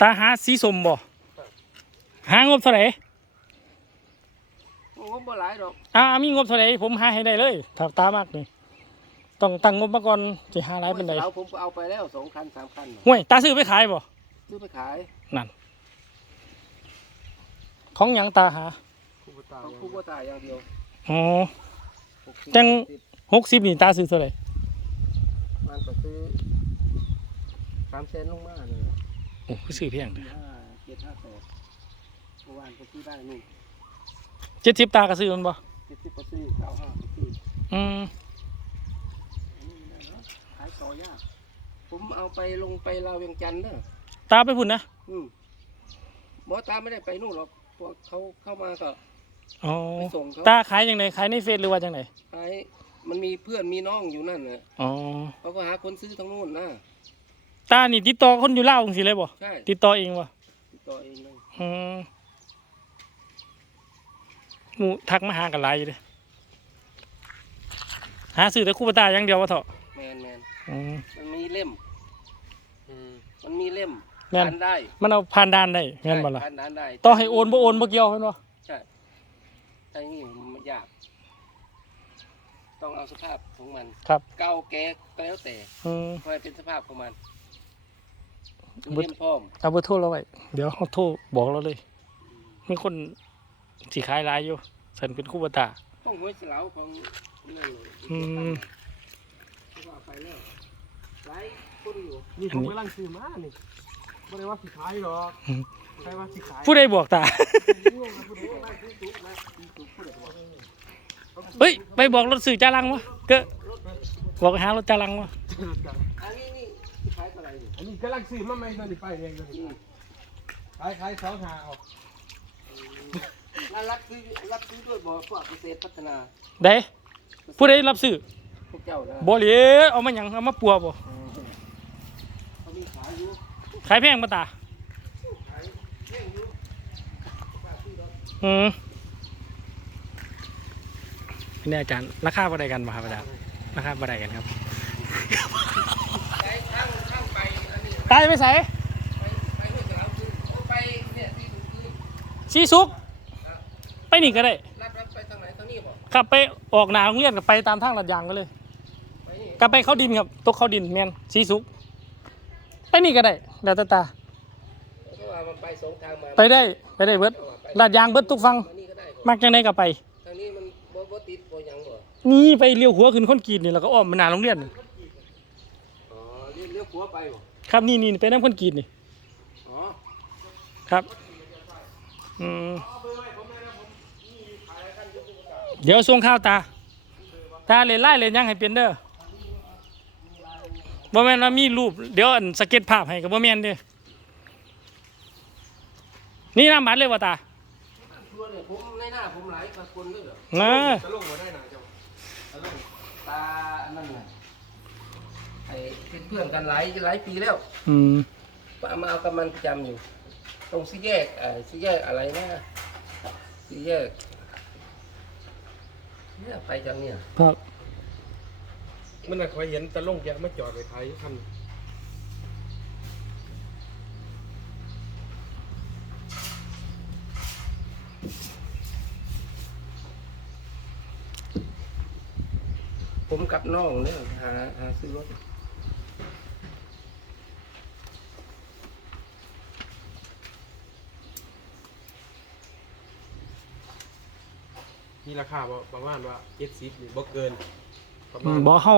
ตาหาสีสมบ่หางบเท่าไหร่โอ้บ่หลายดอกอ่ามีงบเท่าไหร่ผมหาให้ได้เลยถ้าตามากนี่ต้องตั้งงบมาก่อนสิหาหลายเป็นไดเราผมเอาไปแล้วสองคันสามคันน่ะห่วยตาซื้อไปขายบ่ซื้อไปขายของหยังตาหาของผู้ว่าตายอย่างเดียวอ๋อหกสิบจังเจ็ดสิบหกสิบนี่ตาซื้อเท่าไหร่มันก็ซื้อสามเซนลงมาเลย โอ้ซื้อเพียงเด้อห้าเจ็ดห้าแปดเมื่อวานก็ซื้อได้นี่เจ็ดสิบตาก็ซื้อมันบ่เจ็ดสิบก็ซื้อเก้าห้าก็ซื้ออืมอันนี้ไม่ได้เนาะขายต่อยากผมเอาไปลงไปลาวเวียงจันทร์เนอะตาไปพุ่นนะอืมหมอตาไม่ได้ไปนู่นหรอกพวกเขาเข้ามาก็ อ๋อไปส่งเขา ตาขายยังไงขายในเฟซหรือว่าจังไดขายมันมีเพื่อนมีน้องอยู่นั่นน่ะอ๋อเขาก็หาคนซื้อทางนู้นนะ ตานี่ติดต่อคนอยู่ลาวจังซี่เลยบ่ใช่ติดต่อเองบ่ติดต่อเองเลยอืมหมูทักมาหากันหลายอยู่เด้หาซื้อแต่คู่ปตาอย่างเดียวว่าเถอะแมนแมนอืม มันมีเล่ม มันมีเล่มแม่นทานได้มันเอาผ่านด่านได้แม่นบ่ล่ะทานทานได้ต่อให้โอนบ่โอนบ่เกี่ยวแม่นบ่ใช่ใช่นี่มันยาก ต้องเอาสภาพของมัน ครับ เก่าแก่ก็แล้วแต่อืม ให้เป็นสภาพของมัน ดูบึดเล่มพร้อมเอาเบอร์โทรเราไว้เดี๋ยวเฮาโทรบอกเราเลยมีคนสิขายหลายอยู่ฉันเป็นคู่ปตาต้องหัวเสลาของนั่นเลยอืมเขาก็เอาไปแล้วหลายคนอยู่นี่ผมกำลังซื้อมานี่ไม่ได้ว่าสิขายหรอกอืมใครว่าสิขายผู้ใดบอกตาเฮ้ยไปบอกรถสื่อจ้าลังวะเก็บอกไปหารถจ้าลังวะ อยู่อันนี้กำลังซื้อมาใหม่ตอนนี้ไปเองเลยอืมขายขายสองหาเอาแล้วรับซื้อรับซื้อด้วยบ่พวกเกษตรพัฒนาได้ผู้ใดรับซื้อพวกเจ้านะบ่เหลียเอามาหยังเอามาปัวบ่เขามีขายอยู่ขายแพงปะตาอืมนี่อาจารย์ราคาบ่ได้กันบ่ครับอาจารย์ราคาบ่ได้กันครับ ไปข้างข้างไปอันนี้ ตายไปใส่ไปไปห้วยเสลาคือไปเนี่ยที่ดูคือสีสุก ไปนี่ก็ได้ รับรับไปทางไหนทางนี้บ่ขับไปออกหนาโรงเรียนกับไปตามทางลัดยางก็เลย ไปนี่กลับไปเขาดินครับตกเขาดินแมนสีสุก ไปนี่ก็ได้แล้วแต่ตา เพราะว่ามันไปสองทางมาไปได้ไปได้เบิดลาดยางเบิดทุกฟัง มานี่ก็ได้บ่มักจังไดก็ไป ทางนี้มันบ่บ่ติดบ่หยังบ่นี่ไปเลี้ยวหัวขึ้นคนกรีดนี่แล้วก็อ้อมไปหน้าโรงเรียนนี่อ๋อเลี้ยวเลี้ยวขวาไปบ่ ครับนี่นี่ไปน้ำคนกรีดนี่อ๋อครับอืมเดี๋ยวส่งข้าวตา ตาเล่นไล่เล่นหยังให้เป็นเด้อบ่แม่นว่ามีรูป เดี๋ยวอันสเก็ตภาพให้ก็บ่แม่นเด้อนี่น้ำบัตรเลยว่าตาชัวร์เนี่ยผมในหน้าผมหลายกว่าคนด้วยเหรอนะจะลงมาได้หนาจ้ะตานั่นน่ะ ไอ้เป็นเพื่อนกันหลายหลายปีแล้วอืมป้ามาเอากับมันประจำอยู่ ตรงสี่แยกเอ่อสี่แยกอะไรนะสี่แยกเนี่ยไปจังเนี่ยครับมันน่ะเคยเห็นตะลงแกมาจอดไปขายคันผมกับน้องเนี่ยหาหาซื้อรถ มีราคาบ่ประมาณว่าเจ็ดสิบหรือบ่เกิน ประอืมาณมบอกเฮา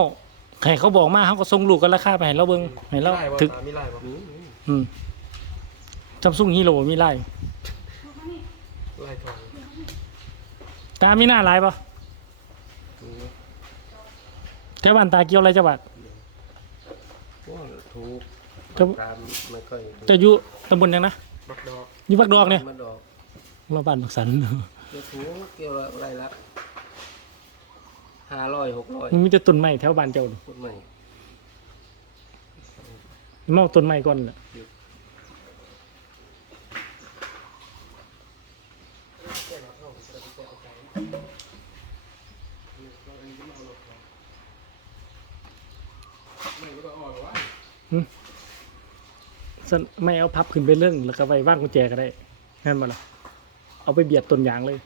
ให้เขาบอกมาเขาก็ส่งลูกกันราคาไปให้เราเบิ่งให้เรามีไล่บ่ถึกตามีไล่บ่อืมอืมอืมซัมซุงฮีโร่มีไล่ไล่ทองตามีหน้าหลายป่ะอืมแถวบ้านตาเกี่ยวอะไรจังหวัดโอ้ถูกครับ ตามไม่ค่อยจะอยู่ตำบลยังนะบักดอก อยู่บักดอกเนี่ยมาดอกเราบ้านบักสัน เดี๋ยวถูกเกี่ยวอะไรละห้าร้อยหกร้อยมันมีแต่ต้นไม้แถวบ้านเจ้านี่คนใหม่เมาต้นไม้ก่อนน่ะไม่ก็อ่อนว่าสสันไม่เอาพับขึ้นไปเรื่องแล้วก็ไว้ว่างกุญแจก็ได้งั้นมาละ เอาไปเบียดต้นยางเลย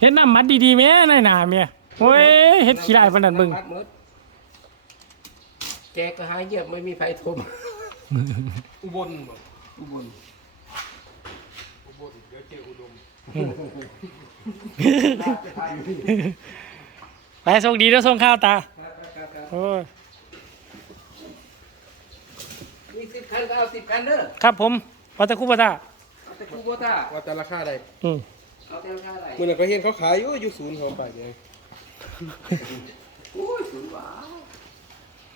เห็นน้ำมัดดีๆแม่นายหนาเมียโอ้ยเฮ็ดขี้ลายปานนั้นเบิ่งมัดมืดแกก็หายเยียบไม่มีไฟทมอุบลบ่อุบลอุบลเดี๋ยวเจออุดมไปส่งดีแล้วส่งข้าวตาโอ้ย มี สิบคันก็เอาสิบคันเด้อครับผมวัตะคุปตาเอาแต่คูโบต้าว่าแต่ราคาใดอืมเอาแต่ราคาไหนมื้อนั้นก็เห็นเขาขายอยู่อยู่ศูนย์เขาไปไงโอ้ยสูงหวา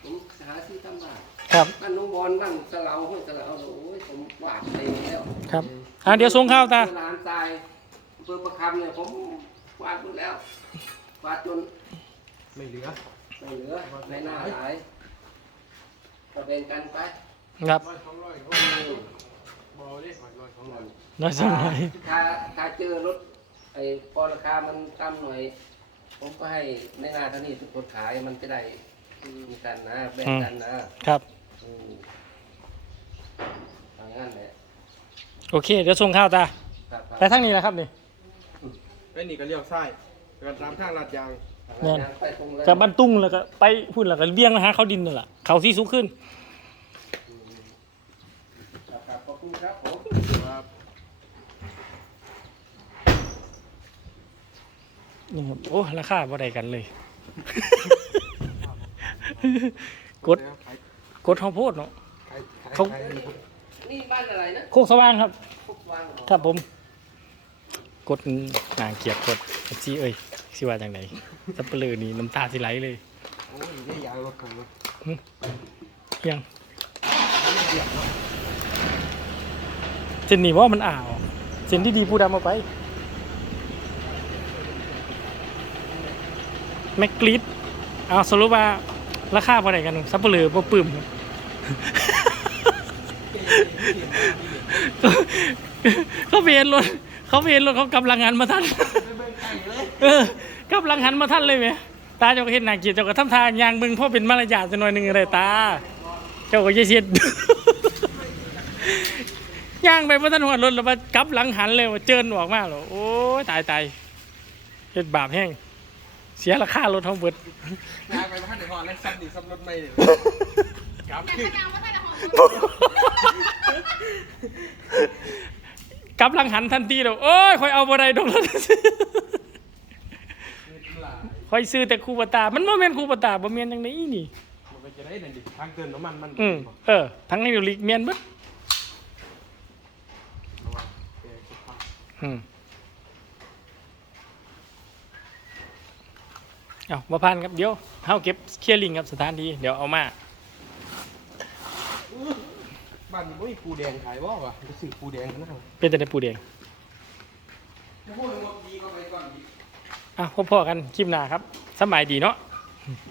ผมหาซื้อตำบาทครับบ้านน้องบอลบ้านสะเหลาห้วยสะเหลาโอ้ยผมหวาดไปแล้วครับอะเดี๋ยวส่งข้าวตาร้านตายอำเภอประคำเนี่ยผมหวาดหมดแล้วหวาดจน ไม่เหลือ ไม่เหลือในหน้าหลายก็แบ่งกันไป ครับร้อยสองร้อยเขาบ่ได้ร้อยสองร้อยน้อยสักหน่อยถ้าถ้าเจอรถไอ้พอราคามันต่ำหน่อย ผมก็ให้ในหน้าเท่านี้ทุกคนขายมันจะได้มีกันนะแบ่งกันนะครับอืมทางนั้นแหละโอเค เดี๋ยวส่งข้าวตาครับไปทางนี้แหละครับนี่ ไอ้นี่ก็เลี้ยวซ้ายกันตามทางลาดยางทางนั้นไปตรงเลยกับบ้านตุ้งแล้วก็ไปพุ่นแล้วก็เลี้ยงนะฮะเขาดินนั่นแหละเขาที่สูงขึ้น ครับครับขอบคุณครับผมครับนี่ครับโอ้ราคาบ่ได้กันเลย กดขายกดท้องโพดเนาะขายขายเขาขายนี่บ้านอะไรนะโคกสว่างครับคุกวางเหรอครับผม กดนางเกียรติกดจีเอ้ยสิว่าจังไดสับเปลือนี่น้ำตาสิไหลเลยโอ้ยได้ยางรถกันวะยัง เจนนี่ว่ามันอ่าวเจนที่ดีผู้ดำเอาไปแมกกลิดเอาสรุปว่าราคาเท่าไหร่กันสับเปลือบ่ปื้มเขาเวียนรถเขาเวียนรถเขากำลังหันมาทันเออกำลังหันมาทันเลยไหมตาเจ้าก็เห็นหนังเกียรติเจ้าก็ทำทานยางมึงพ่อเป็นมารยาทจะหน่อยหนึ่งเลยตา เจ้าก็เสียด ย่างไปพระท่านหัวรถแล้วมากลับหลังหันเลยว่าเจินออกมาเหรอโอ้ยตายตายเฮ็ดบาปแห้งเสียราคารถเขาเบิดยางไปพันในหอแล้วซับนี่ซับรถไม่เลยกลับแต่ขึ้นกระดังว่าใส่แต่หอมกลับหลังหันทันทีแล้วโอ้ยคอยเอาบ่ได้ดอกรถคอยซื้อแต่คูปตา มันบ่แม่นคูปตาบ่แม่นจังไดนี่มันก็จะได้นั่นดิทางเกินน้ำมันมันอืมเออทั้งนี้ลิกแม่นเบิด ระวังเออสุดท้าย อืมเอาบ่ผ่านครับ เดี๋ยวเฮาเก็บเคลียร์ลิงครับสถานที่เดี๋ยวเอามาบ้านนี้ไม่มีปูแดงขายบ่วะจะซื้อปูแดงกันนะเป็นแต่ได้ปูแดงพูดถึงว่าดีก็ไปก่อนดีอะพบพอกันคลิปหน้าครับสำบายดีเนาะค